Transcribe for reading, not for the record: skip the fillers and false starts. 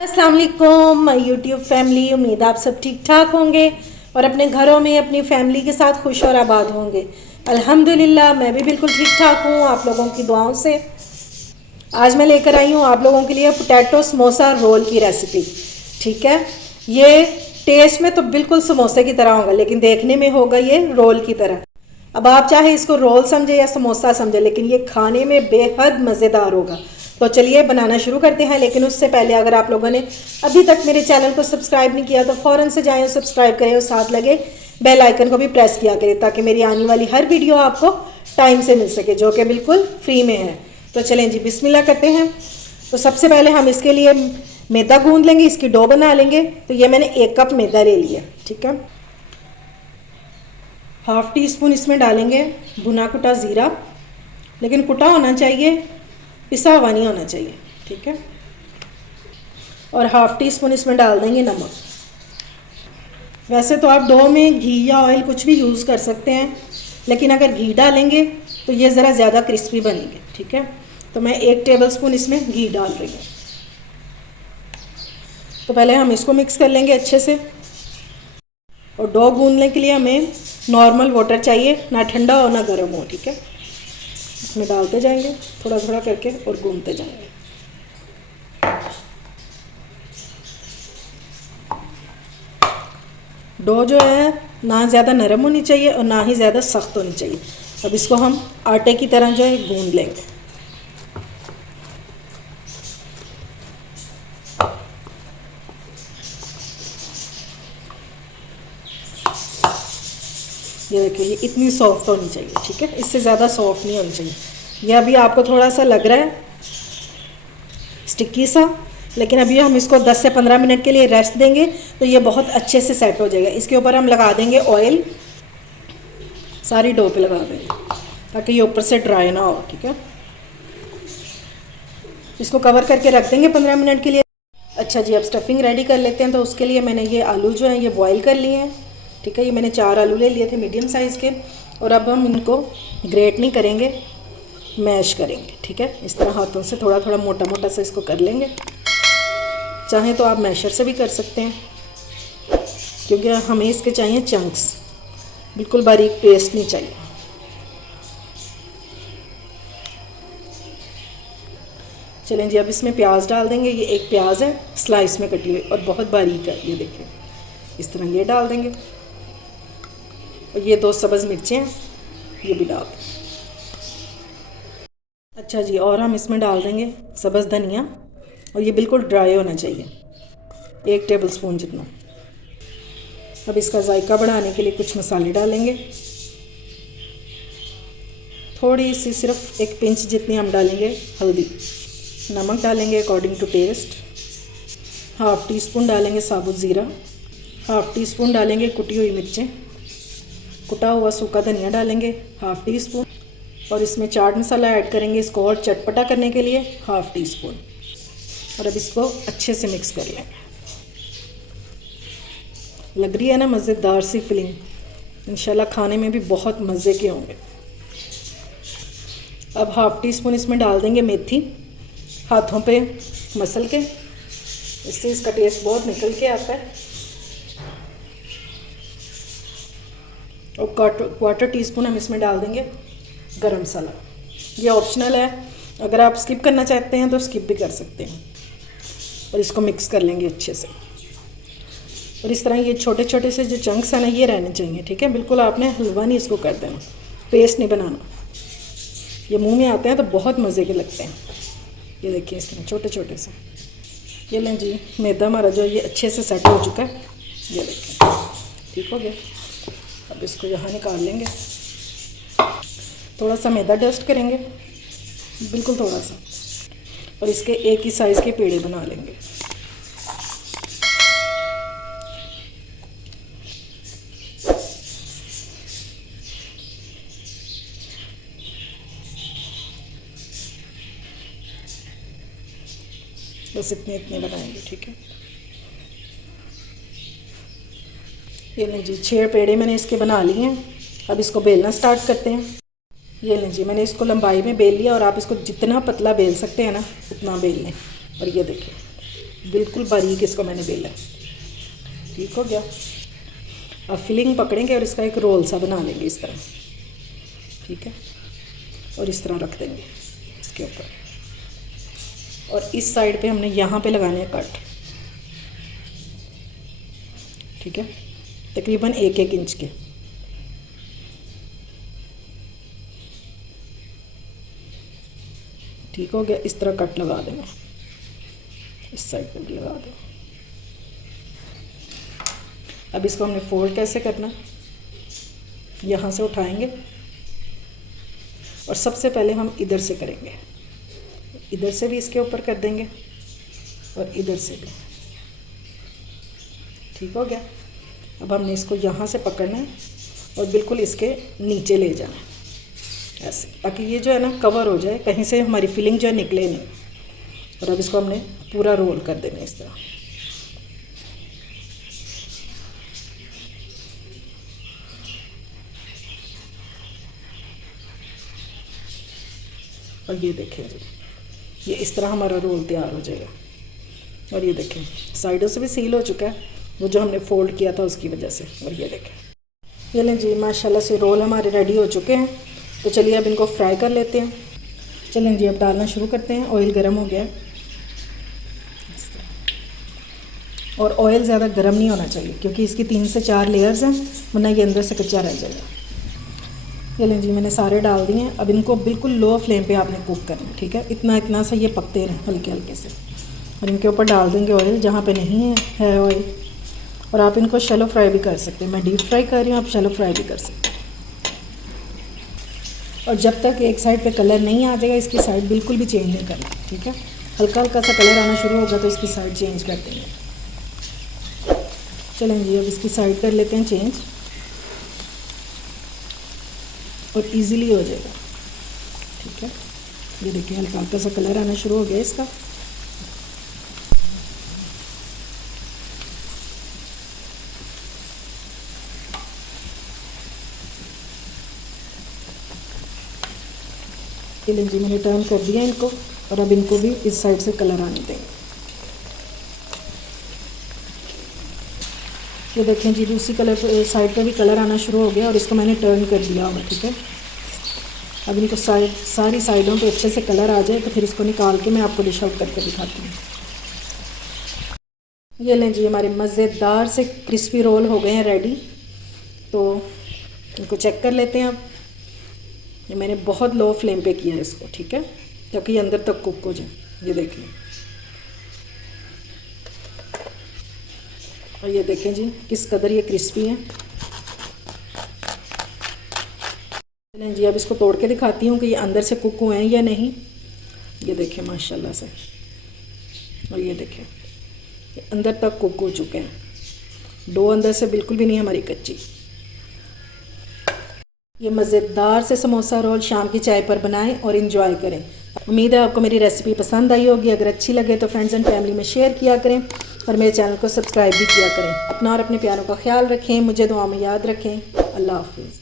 अस्सलाम वालेकुम my YouTube family. उम्मीद आप सब ठीक ठाक होंगे और अपने घरों में अपनी फैमिली के साथ खुश और आबाद होंगे। अल्हम्दुलिल्लाह मैं भी बिल्कुल ठीक ठाक हूँ आप लोगों की दुआओं से। आज मैं लेकर आई हूँ आप लोगों के लिए पोटैटो समोसा रोल की रेसिपी। ठीक है, ये टेस्ट में तो बिल्कुल समोसे की तरह होगा लेकिन देखने में होगा ये रोल की तरह। अब आप चाहे इसको रोल समझे या समोसा समझे, लेकिन ये खाने में बेहद मज़ेदार होगा। तो चलिए बनाना शुरू करते हैं। लेकिन उससे पहले अगर आप लोगों ने अभी तक मेरे चैनल को सब्सक्राइब नहीं किया तो फ़ौरन से जाएं और सब्सक्राइब करें और साथ लगे बेल आइकन को भी प्रेस किया करें ताकि मेरी आने वाली हर वीडियो आपको टाइम से मिल सके, जो कि बिल्कुल फ्री में है। तो चलें जी, बिस्मिल्लाह करते हैं। तो सबसे पहले हम इसके लिए मैदा गूंद लेंगे, इसकी डो बना लेंगे। तो ये मैंने 1 कप मैदा ले लिया। ठीक है, हाफ़ टी स्पून इसमें डालेंगे भुना कुटा ज़ीरा, लेकिन कुटा होना चाहिए, पिसा हुआ नहीं होना चाहिए। ठीक है, और हाफ़ टी स्पून इसमें डाल देंगे नमक। वैसे तो आप डो में घी या ऑयल कुछ भी यूज़ कर सकते हैं, लेकिन अगर घी डालेंगे तो ये ज़रा ज़्यादा क्रिस्पी बनेंगे। ठीक है, तो मैं 1 टेबल स्पून इसमें घी डाल रही हूँ। तो पहले हम इसको मिक्स कर लेंगे अच्छे से। और डो गूंदने के लिए हमें नॉर्मल वाटर चाहिए, ना ठंडा हो ना गर्म हो। ठीक है, इसमें डालते जाएंगे थोड़ा थोड़ा करके और गूंदते जाएंगे। डो जो है ना ज़्यादा नरम होनी चाहिए और ना ही ज़्यादा सख्त होनी चाहिए। अब इसको हम आटे की तरह जो है गूंद लेंगे। ये देखिए, ये इतनी सॉफ्ट होनी चाहिए। ठीक है, इससे ज़्यादा सॉफ्ट नहीं होनी चाहिए। ये अभी आपको थोड़ा सा लग रहा है स्टिकी सा, लेकिन अभी हम इसको 10 से 15 मिनट के लिए रेस्ट देंगे तो ये बहुत अच्छे से सेट हो जाएगा। इसके ऊपर हम लगा देंगे ऑयल, सारी डो पे लगा देंगे ताकि ये ऊपर से ड्राई ना हो। ठीक है, इसको कवर करके रख देंगे 15 मिनट के लिए। अच्छा जी, अब स्टफिंग रेडी कर लेते हैं। तो उसके लिए मैंने ये आलू जो है ये बॉईल कर लिए हैं। ठीक है, ये मैंने 4 आलू ले लिए थे मीडियम साइज़ के। और अब हम इनको ग्रेट नहीं करेंगे, मैश करेंगे। ठीक है, इस तरह हाथों से थोड़ा थोड़ा मोटा मोटा से इसको कर लेंगे। चाहें तो आप मैशर से भी कर सकते हैं, क्योंकि हमें इसके चाहिए चंक्स, बिल्कुल बारीक पेस्ट नहीं चाहिए। चलें जी, अब इसमें प्याज डाल देंगे। ये 1 प्याज है स्लाइस में कटी हुई और बहुत बारीक है, ये देखिए इस तरह ये डाल देंगे। और ये 2 सब्ज़ मिर्चें हैं, ये भी डाल देंगे। अच्छा जी, और हम इसमें डाल देंगे सब्ज़ धनिया, और ये बिल्कुल ड्राई होना चाहिए, 1 टेबल स्पून जितना। अब इसका जायका बढ़ाने के लिए कुछ मसाले डालेंगे, थोड़ी सी सिर्फ 1 पिंच जितनी हम डालेंगे हल्दी। नमक डालेंगे according to taste. Half teaspoon डालेंगे साबुत ज़ीरा। हाफ़ टी स्पून डालेंगे कुटी हुई मिर्चें। कुटा हुआ सूखा धनिया डालेंगे हाफ़ टी स्पून। और इसमें चाट मसाला ऐड करेंगे इसको और चटपटा करने के लिए, हाफ़ टी स्पून। और अब इसको अच्छे से मिक्स कर लेंगे। लग रही है ना मज़ेदार सी फीलिंग, इंशाल्लाह खाने में भी बहुत मज़े के होंगे। अब हाफ़ टी स्पून इसमें डाल देंगे मेथी, हाथों पे मसल के, इससे इसका टेस्ट बहुत निकल के आता है। और क्वार्टर टी स्पून हम इसमें डाल देंगे गरम मसाला। ये ऑप्शनल है, अगर आप स्किप करना चाहते हैं तो स्किप भी कर सकते हैं। और इसको मिक्स कर लेंगे अच्छे से। और इस तरह ये छोटे छोटे से जो चंक्स हैं ना, ये रहने चाहिए। ठीक है, बिल्कुल आपने हलवा नहीं इसको कर देना, पेस्ट नहीं बनाना। ये मुंह में आते हैं तो बहुत मज़े के लगते हैं। ये देखिए इस तरह छोटे छोटे से। ये लें जी, मैदा हमारा जो ये अच्छे से सेट हो चुका है, ये देखिए ठीक हो गया। अब इसको यहाँ निकाल लेंगे, थोड़ा सा मैदा डस्ट करेंगे, बिल्कुल थोड़ा सा, और इसके एक ही साइज़ के पेड़े बना लेंगे। बस इतने इतने बनाएंगे। ठीक है, ये लें जी 6 पेड़े मैंने इसके बना लिए हैं। अब इसको बेलना स्टार्ट करते हैं। ये लें जी, मैंने इसको लंबाई में बेल लिया, और आप इसको जितना पतला बेल सकते हैं ना उतना बेल लें। और ये देखिए बिल्कुल बारीक इसको मैंने बेला। ठीक हो गया। अब फिलिंग पकड़ेंगे और इसका एक रोल सा बना लेंगे इस तरह। ठीक है, और इस तरह रख देंगे इसके ऊपर। और इस साइड पे हमने यहाँ पे लगाने हैं कट। ठीक है, तकरीबन 1-1 इंच के। ठीक हो गया। इस तरह कट लगा देंगे, इस साइड पे भी लगा दो। अब इसको हमने फोल्ड कैसे करना, यहाँ से उठाएंगे और सबसे पहले हम इधर से करेंगे, इधर से भी इसके ऊपर कर देंगे और इधर से भी। ठीक हो गया। अब हमने इसको यहाँ से पकड़ना है और बिल्कुल इसके नीचे ले जाना है ऐसे, ताकि ये जो है ना कवर हो जाए, कहीं से हमारी फिलिंग जो है निकले नहीं। और अब इसको हमने पूरा रोल कर देना इस तरह। और ये देखें जी, ये इस तरह हमारा रोल तैयार हो जाएगा। और ये देखें साइडों से भी सील हो चुका है, वो जो हमने फोल्ड किया था उसकी वजह से। और ये देखें, ये लें जी, माशाल्लाह से रोल हमारे रेडी हो चुके हैं। तो चलिए अब इनको फ्राई कर लेते हैं। चलें जी, अब डालना शुरू करते हैं। ऑयल गर्म हो गया है और ऑयल ज़्यादा गर्म नहीं होना चाहिए, क्योंकि इसकी 3 से 4 लेयर्स हैं, वरना ये अंदर से कच्चा रह जाएगा। ये लें जी, मैंने सारे डाल दिए हैं। अब इनको बिल्कुल लो फ्लेम पे आपने कुक करना है। ठीक है, इतना इतना सा ये पकते रहें हल्के हल्के से। और इनके ऊपर डाल देंगे ऑयल जहाँ पे नहीं है ऑयल। और आप इनको शैलो फ्राई भी कर सकते हैं। मैं डीप फ्राई कर रही हूँ, आप शैलो फ्राई भी कर सकते हैं। और जब तक एक साइड पे कलर नहीं आ जाएगा, इसकी साइड बिल्कुल भी चेंज नहीं करना। ठीक है, हल्का हल्का सा कलर आना शुरू होगा तो इसकी साइड चेंज कर देंगे। चलें जी, अब इसकी साइड कर लेते हैं चेंज, और इजीली हो जाएगा। ठीक है, ये देखिए हल्का हल्का सा कलर आना शुरू हो गया इसका। चलें जी, मैंने टर्न कर दिया इनको, और अब इनको भी इस साइड से कलर आने देंगे। ये देखें जी, दूसरी कलर साइड पे भी कलर आना शुरू हो गया और इसको मैंने टर्न कर दिया होगा। ठीक है, अब इनको सारी साइडों पे अच्छे से कलर आ जाए तो फिर इसको निकाल के मैं आपको डिश आउट करके दिखाती हूँ। ये लें जी, हमारे मज़ेदार से क्रिस्पी रोल हो गए हैं रेडी। तो इनको चेक कर लेते हैं। अब ये मैंने बहुत लो फ्लेम पे किया है इसको। ठीक है, ताकि ये अंदर तक कुक हो जाए। ये देखें, और ये देखें जी किस कदर ये क्रिस्पी हैं। नहीं जी, अब इसको तोड़ के दिखाती हूँ कि ये अंदर से कुक हुए हैं या नहीं। ये देखें माशाल्लाह से, और ये देखें ये अंदर तक कुक हो चुके हैं। डो अंदर से बिल्कुल भी नहीं हमारी कच्ची। ये मज़ेदार से समोसा रोल शाम की चाय पर बनाएं और इन्जॉय करें। उम्मीद है आपको मेरी रेसिपी पसंद आई होगी। अगर अच्छी लगे तो फ्रेंड्स एंड फैमिली में शेयर किया करें और मेरे चैनल को सब्सक्राइब भी किया करें। अपना और अपने प्यारों का ख्याल रखें, मुझे दुआ में याद रखें। अल्लाह हाफिज़।